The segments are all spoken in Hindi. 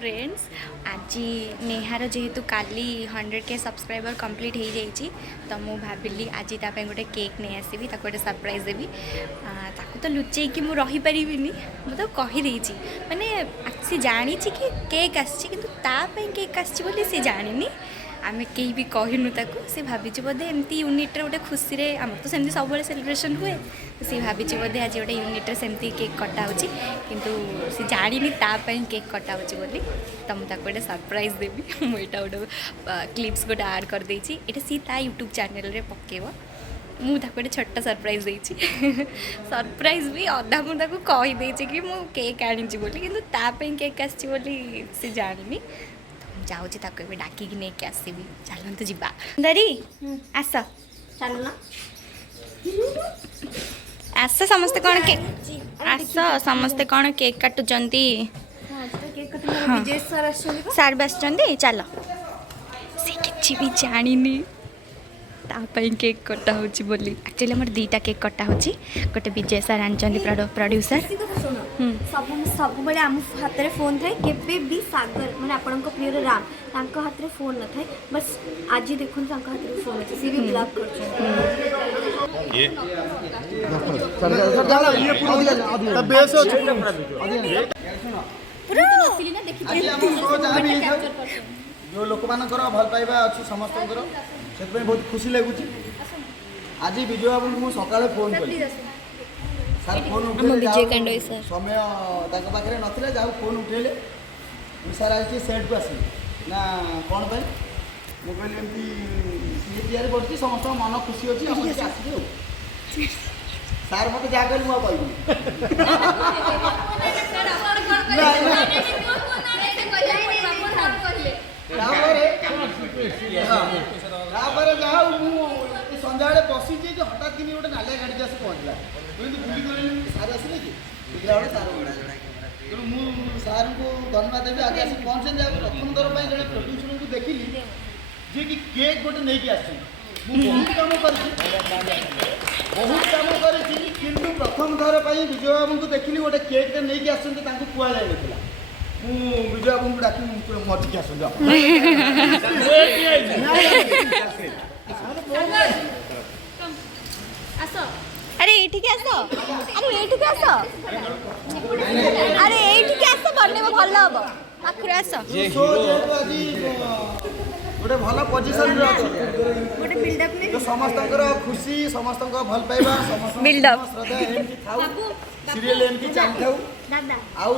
फ्रेंड्स आज नेहार जेहेतु काली 100K सब्सक्राइबर कंप्लीट हो जाइए तो मुझे भाविली आज ताप गोटे केक नहीं आसबि गोटे सरप्राइज देवी ताकू तो लुचे कि मुझे रहीपरि मुझे तो कहीदे माने सी जानी कि केक आसी केक आसी सी जानी आमे कहीं भी कहनु ताकू सी भाभी बोधे एमती यूनिट्रे गोटे खुशी रे आम तो सेमती सब सेलिब्रेशन हुए सी भाभी बोधे आज गोटे यूनिट्रे सेमती केक कटा हो किंतु सी जानी तापाई केक कटा हो तो मुझे गोटे सरप्राइज देवी मुझे गोटे क्लिप्स गोटे आड कर देती ये सी ता यूट्यूब चैनल रे पकेब मुझे गोटे छोटा सरप्राइज देती सरप्राइज भी अधा मुझे कहीदे कि मुझे केक आनी कि तापाई केक आसी सी जानी जाऊँगी डाक नहीं आसबि चलते जी दरी आस चलना आस समस्ते कौन केक आस समस्ते कौन केक काटुचंती सार भी आसुचंती चल से किसी भी जानी तापाई केक कटा होची बोली एक्चुअली हमर दीटा केक कटा होची गोटे विजय सर आनचंदी प्रोड्यूसर सब बड़े आम हाथ में फोन थाए केबे भी सागर माने आपन को प्रिय राम तांको हाथ में फोन न थाए बस आज देखुन तांको हाथ में फोन अछि सी भी ब्लॉक करछ ये जो लोक मानकर भल पाइबा अच्छी समस्त से बहुत खुशी लगुच आज विजय बाबू मुझे सकाଳେ फोन कली सर फोन उठे समय पाखे ना जहाँ फोन उठेले सर आज सेट को आस ना कौन पाई मुझे कहली एमती ये तैयारी कर समस्त मन खुशी अच्छी आस सार मत जहाँ कहली मुझे सन्ध्या बसी हठात कि गोटे नालिया गाड़ी आस पहुँचला बुली कर सार आसले कि सार तेणु मुझे सार को धन्यवाद देवी आज आस पहुँचे प्रथम थर पर जब प्रोड्यूसर को देखिली जी कि केक गोटे नहीं आस बहुत कम कर प्रथम थर पर विजय बाबू को देखिली गोटे केक नहीं आसती कहला विजय बाबू को डाक मजिक आस अरे ये आस अरे ये आस अरे ये आस बने भल हम पाखुर आस गोटे भल पोजिशन गोटे बिल्डअप में समस्त खुशी समस्त भल पाइबा समस्त बिल्डअप श्रद्धा एमती थाउ सीरियल एमती चली थाउ दादा आउ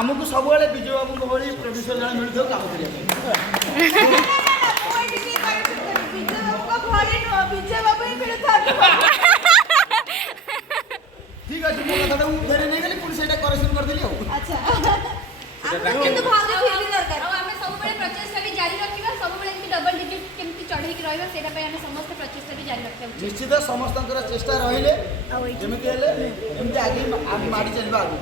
आमको सब विजय बाबू भली प्रोड्यूसर जन मिलू काम ठीक अच्छे मो कथा फेरे नहीं गली पुलिस एटा करेक्शन कर देली किंतु भाग फील दरकार और हमें सब बड़े प्रचेष्टा भी जारी रखिबा सब बड़े डबल डिजिट केमती चढ़ई कि रहबा सेटा पे हमें समस्त प्रचेष्टा भी जारी रखिबा निश्चित समस्त चेष्टा रहिले जेमती हेले एमती आगे मारी चलबा आगे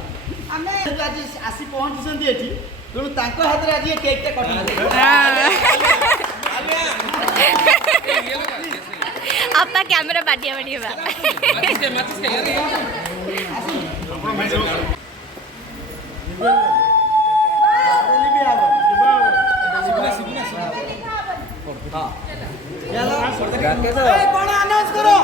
हमें आज आसी पहुंचछंती एठी तेणु तांको हाथ रे आज केक टा कटना आपका कैमरा बाटिया बढ़िया कौन अनाउंस करो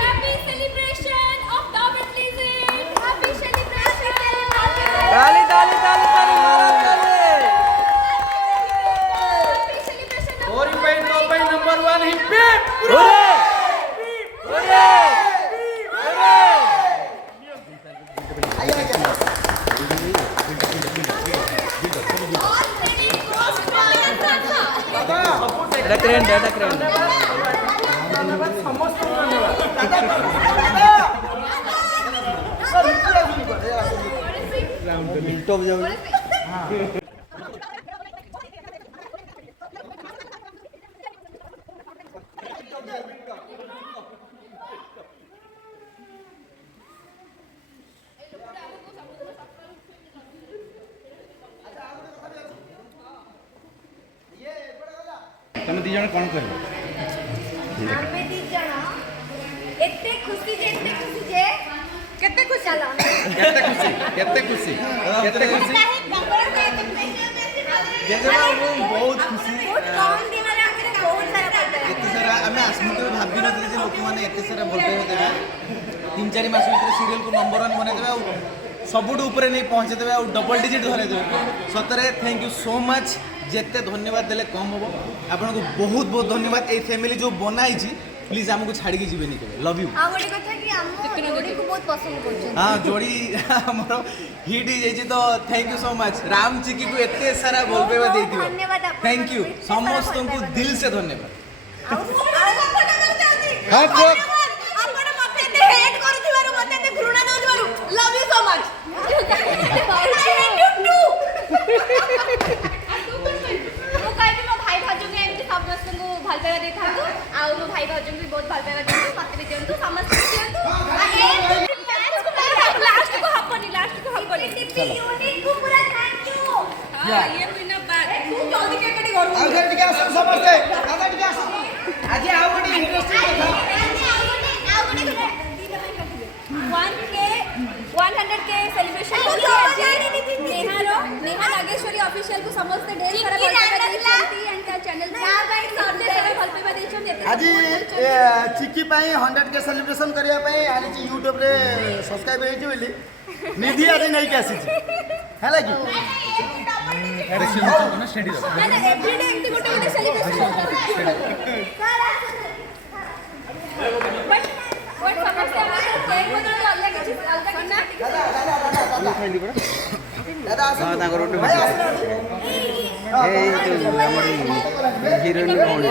हैप्पी सेलिब्रेशन ऑफ दावत लीजिंग हैप्पी सेलिब्रेशन ताली ताली ताली ताली हैप्पी सेलिब्रेशन और point top by number 1 hippie data crane समस्त धन्यवाद तुम दी जन कौन कह आमे दी जन एते खुशी जे केते खुशी जेजेबा मु बहुत खुशी एते सारा आमे अस्मित भाबी नथि जे लोक माने एते सारा भल पाइबा देबे 3-4 मास भीतर सीरियल को नंबर 1 बने देबे सबुठ ऊपर नहीं पहुंचे देवे और डबल डिजिट धरे देवे सतरे थैंक यू सो मच जेते धन्यवाद देले कम हो आपन को बहुत बहुत धन्यवाद ए फैमिली जो बनाई छी प्लीज हमको छाड़ी के जीवेनी के लव यू आ बड़ी कथा कि हम जोड़ी को बहुत पसंद करछन हां जोड़ी हमर हिट ही जाई तो thank you so much Ram ji की को एते सारा बोल पेबा देई दियो धन्यवाद थैंक यू समस्त को दिल से धन्यवाद हां हां आपण मते हेट करथिबारु मते घृणा दउथिबारु लव यू सो मच ମୁଁ କହିବି ମୋ ଭାଇ ଭାଉଜଙ୍କୁ ଏମିତି ସମସ୍ତଙ୍କୁ ଭଲ ପାଇବା ଦେଇଥାନ୍ତୁ ଆଉ ମୋ ଭାଇ ଭାଉଜଙ୍କୁ ବି ବହୁତ ଭଲ ପାଇବା ଦିଅନ୍ତୁ ମୋତେ ବି ଦିଅନ୍ତୁ ସମସ୍ତଙ୍କୁ ଦିଅନ୍ତୁ ଲାଷ୍ଟକୁ ହବନି यूनिट को पूरा थैंक यू ये विनर बैक तू जल्दी के कटी घर आउ घर टिके आसो समस्त आधा टिके आसो आज आउ गोटे इंटरेस्टिंग कथा 100k celebration Neha Nageshwari official को समस्त ढेर सारा भल पाइबा देछंती एंड चैनल पे सारे सारा भल पाइबा देछंती आज चिक्की पाई 100 के सेलिब्रेशन करिया पाई आनी ची YouTube रे सब्सक्राइब हेछि बोली निधि आज नहीं के आसी हैला की अरे सुनो ना स्टडी दो ना एवरीडे एंटी गोटे गोटे सेलिब्रेशन बट समस्त केक बदल अलग किछि ना दादा आसो हां ताकर रोटी भाई आसो ए तो हमर हीरोइन कोन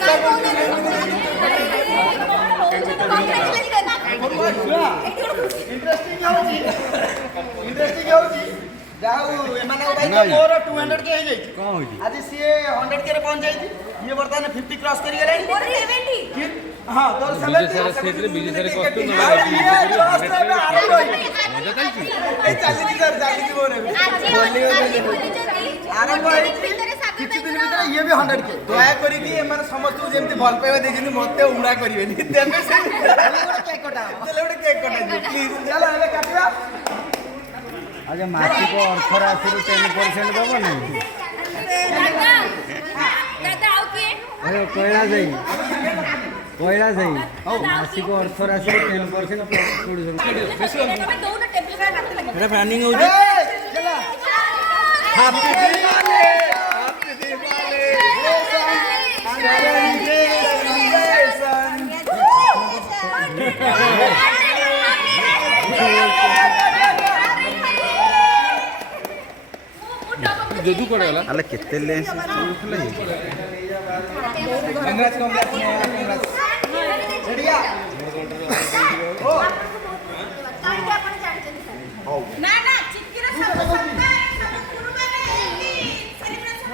सर इंटरेस्टिंग होची जाऊ एमाने भाई तो मोर 200 के हे जाई कोन होई आज सीए 100 के रे पहुंच जाई ये वर्तमान 50 क्रॉस करी गेलानी मोर 70 कि हां तोर 70 बिजू सारे कॉस्ट्यूम ये जस्ट में आरंभ होई ए चाली सर चाली की मोर आरंभ होई किछि दिन भीतर ये भी 100 के दया करी कि एमाने समस्त जेमति भल पाइबा देखिनि मते उड़ा करिवेनी तेमे से केक कटा प्लीज चलो हमें काटिया आज मासिक अर्थ राशि 10% दबो नहीं दादा आओ के अरे कोयला जाई मासिक अर्थ राशि 10% छोड़ दो ना टेबल पे हाथ लगे एटा प्लानिंग हो चला हैप्पी दिवाली जदू कोड गला अले केते लेंस खले कंग्रेस रेडिया ओ ना ना चिक्की रे सब गुरुबारे सेलिब्रेशन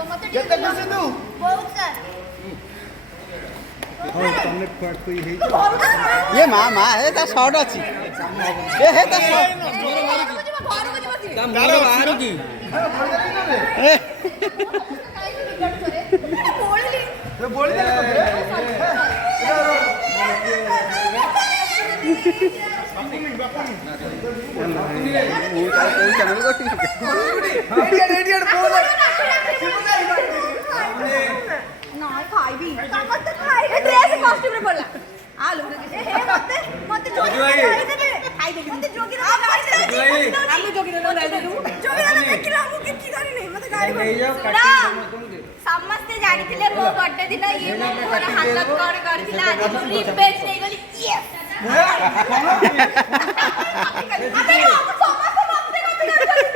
होता केते खुशी तू बहुत सर तुमने क्वाड कोई है ये मां हे ता शॉर्ट अछि ए हे ता काम घर बाहर की बोली दे चैनल को रेडिएट बोल ना खाइबी मत खाइबी ड्रेस कॉस्ट्यूम रे पड़ला आ लो हे मत जोगी खाई दे मत जोगी ना हम जोगी ना लाई दे जोगी ना देखिला हम किछि करी नहीं मत गाड़ी समस्त जानिथिले मो बर्थडे दिन ये मो पूरा हालत कर करथिला आज मो रिवेंज नै गली यस अबे समस्त मते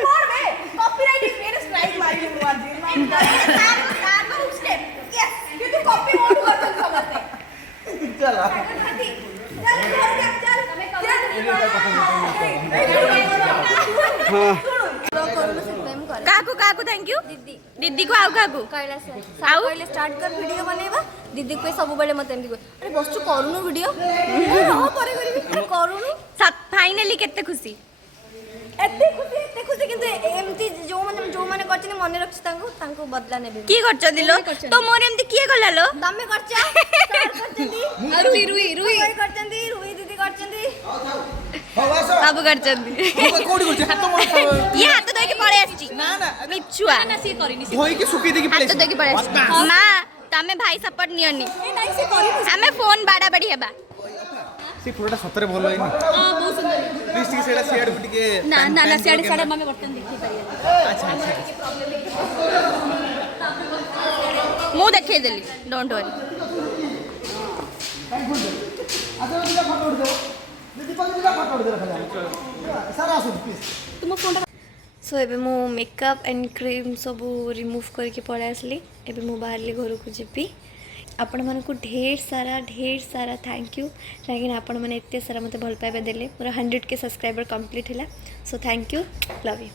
करबे कॉपीराइट मेरे स्ट्राइक मारी आज तार नो स्टेप यस ये तो कॉपी मोड करछन समस्त चला काकू काकू थैंक यू दीदी दीदी को आउ काकू कैलाश आउ? कहले स्टार्ट कर वीडियो बनेबा दीदी को सब बेले मत एमदी अरे बस करूनु वीडियो रह परे करबी करूनु फाइनली केते खुशी एते खुशी କରିଛନ୍ତି କିନ୍ତୁ ଏମିତି ଯୋଉମାନେ କରିଛନ୍ତି ମନେ ରଖିଛି ତାଙ୍କୁ ବଦଲା ନେବେ। କିଏ କରିଛନ୍ତି ଲୋ? ତ ମୋର ଏମିତି କିଏ କଲା ଲୋ? ତମେ କରିଛ, ସାର୍ କରିଛନ୍ତି, ରୁଇ କରିଛନ୍ତି, ରୁଇ ଦିଦି କରିଛନ୍ତି। ସବୁ କରିଛନ୍ତି। କୋଉଠି କରୁଛି ହାତ ମୋର ଇଏ ହାତ ଧୋଇକି ପଳେଇ ଆସିଛି। ନା ନା ମିଛୁଆ ଧୋଇକି ଶୁକେଇ ଦେଇକି ହାତ ଧୋଇକି ପଳେଇ ଆସିଛି। ମା ତମେ ଭାଇ ସପୋର୍ଟ ନିଅନି, ଆମେ ଫୋନ ବାଡା ବାଡି ହେବା। ସେ ଫଟୋଟା ସତରେ ଭଲ ହେଇନି। ପ୍ଲିଜ ଟିକେ ସେଇଟା ସିଆଡକୁ ଟିକେ ନା ସିଆଡେ ଆମେ ବର୍ତ୍ତମାନ ଦେଖେଇ ପାରିବା। ଆଚ୍ଛା ଆଚ୍ଛା ମୁଁ ଦେଖେଇଦେଲି, ଡୋଣ୍ଟ ୱରି। सो एबे मु मेकअप एंड क्रीम सब रिमूव करके पळै आसली। एबे मु बाहरली घर को जीपी। आपण मानकु ढेर सारा थैंक यू काहेकि आपण माने एते सारा मते भल पाइबा देले। पूरा 100K सब्सक्राइबर कंप्लीट हैला। So thank you, love you.